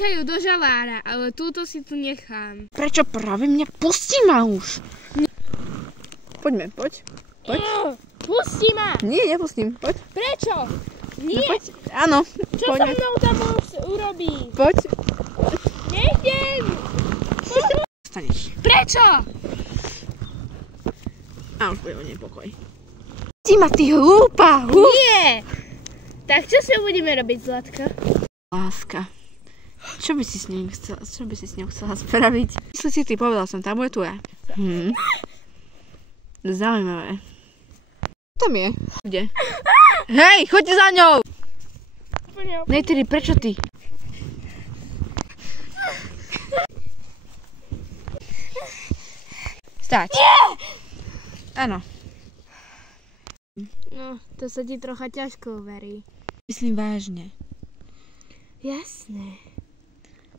Prečajú do žalára, ale túto si tu nechám. Prečo práve mňa? Pustí ma už. Poďme, poď. Poď. Pustí ma! Nie, nepustím, poď. Prečo? Nie! No, poď. Áno, Čo poďme. so mnou tam urobí? Poď. Nejdem! Staneš. Prečo? A už bude o nej pokoj. Ty ma, ty hlúpa, Nie! Tak čo si budeme robiť, Zlatka? Láska. Čo by si s ňou chcela spraviť? Myslí si ty, povedal som, tá bude tvoja. Zaujímavé. Tam je. Kde? Hej, choďte za ňou! Nejteri, prečo ty? Stáť. Nie! Áno. No, to sa ti trocha ťažko uverí. Myslím vážne. Jasné.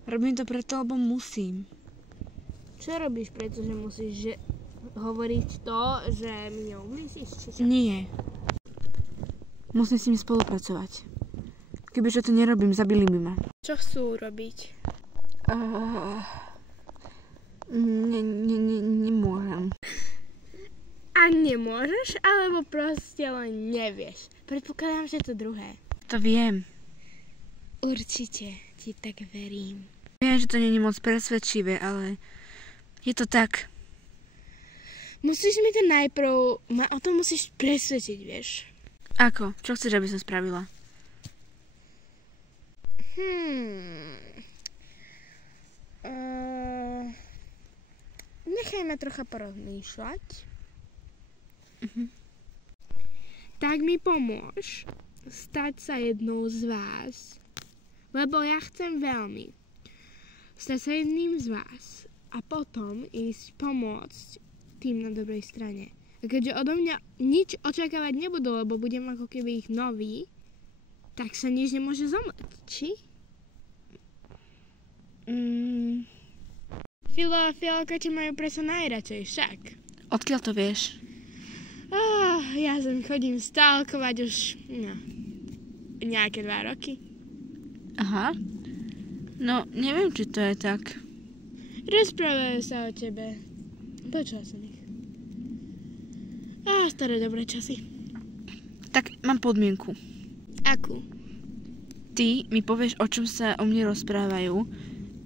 Robím to preto, lebo musím. Čo robíš, pretože musíš hovoriť to, že mi neublížiš, či čo? Nie. Musím s nimi spolupracovať. Kebyže to nerobím, zabili by ma. Čo chcú robiť? Nemôžem. A nemôžeš, alebo proste len nevieš? Predpokladám, že to druhé. To viem. Určite ti tak verím. Viem, že to nie je moc presvedčivé, ale je to tak. Musíš mi to najprv, o tom musíš presvedčiť, vieš. Ako? Čo chceš, aby som spravila? Nechajme trocha porozmýšľať. Tak mi pomôž stať sa jednou z vás. Lebo ja chcem veľmi stať sa jedným z vás a potom ísť pomôcť tým na dobrej strane. A keďže odo mňa nič očakávať nebudú, lebo budem ako keby ich nový, tak sa nič nemôže zomrieť, či? Filo a Fialka ti majú preso najradšej, však. Odkiaľ to vieš? Ja sem chodím stálkovať už, nejaké 2 roky. Aha. No, neviem, či to je tak. Rozprávajú sa o tebe. Počula som ich. Staré dobré časy. Tak mám podmienku. Akú? Ty mi povieš, o čom sa o mne rozprávajú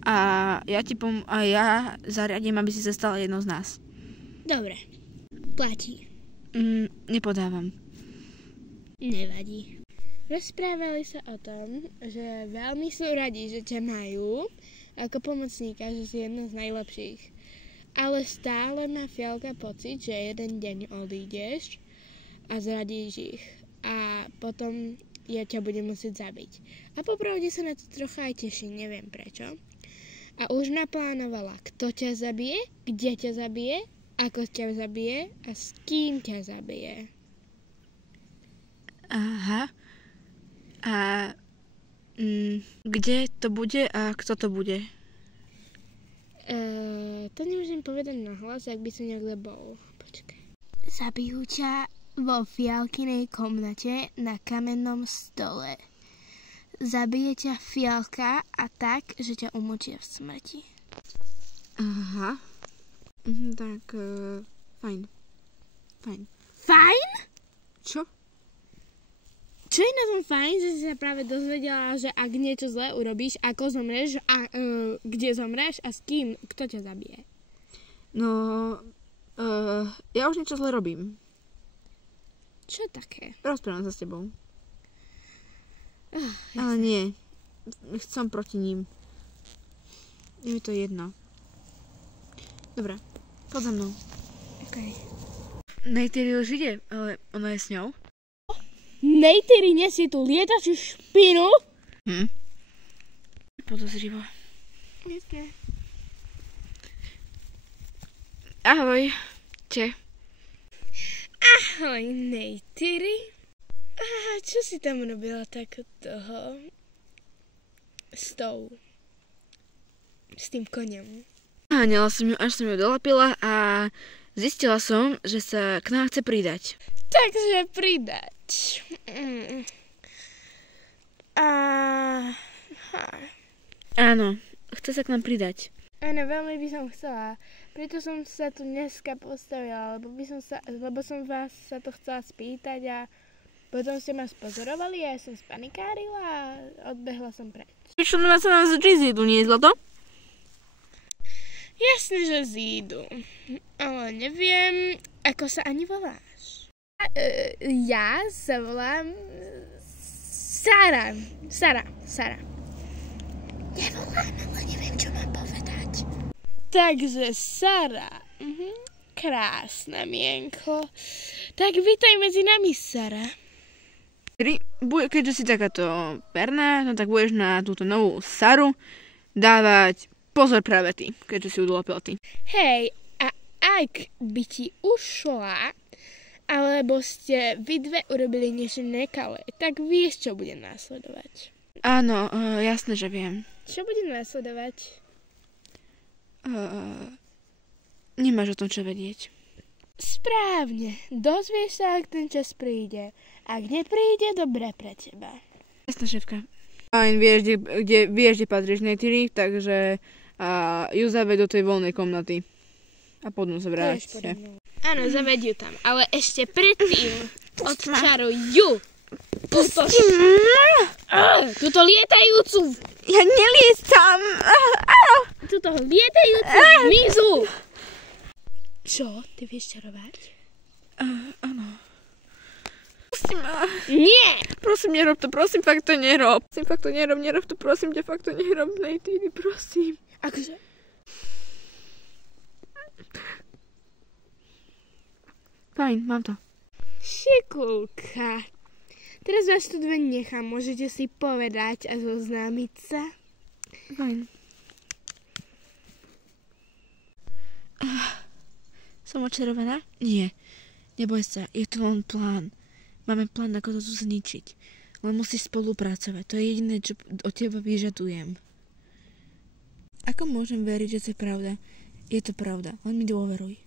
a ja zariadím, aby si sa stala jednou z nás. Dobre. Platí. Nepodávam. Nevadí. Rozprávali sa o tom, že veľmi sú radi, že ťa majú ako pomocníka, že si jedna z najlepších. Ale stále má Fialka pocit, že jeden deň odídeš a zradíš ich. A potom ja ťa budem musieť zabiť. A popravde sa na to trocha aj teším, neviem prečo. A už naplánovala, kto ťa zabije, kde ťa zabije, ako ťa zabije a s kým ťa zabije. Aha. A kde to bude a kto to bude? To nemôžem povedať nahlas, ak by som niekde bol. Počkaj. Zabijú ťa vo Fialkinej komnate na kamennom stole. Zabije ťa Fialka a tak, že ťa umočia v smrti. Aha. Tak, fajn. Fajn? Čo? Čo je na tom fajn, že si sa práve dozvedela, že ak niečo zlé urobíš, ako zomreš a kde zomreš a s kým, kto ťa zabije? No, ja už niečo zle robím. Čo také? Rozprávam sa s tebou. Ale nie. Chcem proti ním. Je mi to jedno. Dobre, poď za mnou. Okay. Nejteri už ide, ale ona je s ňou. Nejteri, nesie tu lietači špinu? Podozrivo. Dneska. Ahoj. Če? Ahoj, Nejteri. Čo si tam robila tak toho? S tým koňom? Háňala som ju, až som ju dolapila a zistila som, že sa k nám chce pridať. Takže pridať. A Áno, chce sa k nám pridať. Áno, veľmi by som chcela. Preto som sa tu dneska postavila, lebo som vás sa to chcela spýtať a potom ste ma spozorovali a ja som spanikárila a odbehla som preč. Členovia sa nám z zídu, nie je zlato? Jasne, že zídu. Ale neviem, ako sa ani voláš. Ja sa volám Sara. Nevolám, ale neviem, čo mám povedať. Takže Sara. Krásna mienko. Tak vítaj medzi nami, Sara. Keďže si takáto perná, no tak budeš na túto novú Saru dávať pozor práve ty, keďže si udolapila ty. Hej, a ak by ti ušla, alebo ste vy dve urobili niečo nekalé, tak vieš, čo bude následovať. Áno, jasné, že viem. Čo bude následovať? Nemáš o tom čo vedieť. Správne. Dozvieš sa, ak ten čas príde. Ak nepríde, dobre pre teba. Jasná šéfka. Fajn, vieš, kde patríš, Neytiri, takže ju zaved do tej voľnej komnaty. A potom sa vráťte. Áno, zaved ju tam. Ale ešte predtým odčaruj ju. Túto lietajúcu. Ja nelietam. Túto lietajúcu mizu. Čo? Ty vieš čarovať? Áno. Prosím. Nie! Prosím, nerob to, prosím, fakt to nerob. Prosím, fakt to nerob to, prosím ťa, fakt to nerob, Neytiri, prosím. Akože? Fajn, mám to. Šikulka. Teraz vás tu dve nechám, môžete si povedať a zoznámiť sa. Fajn. Som očarovaná? Nie. Neboj sa, je to len plán. Máme plán, ako to tu zničiť. Len musíš spolupracovať. To je jediné, čo od teba vyžadujem. Ako môžem veriť, že to je pravda? Je to pravda, len mi dôveruj.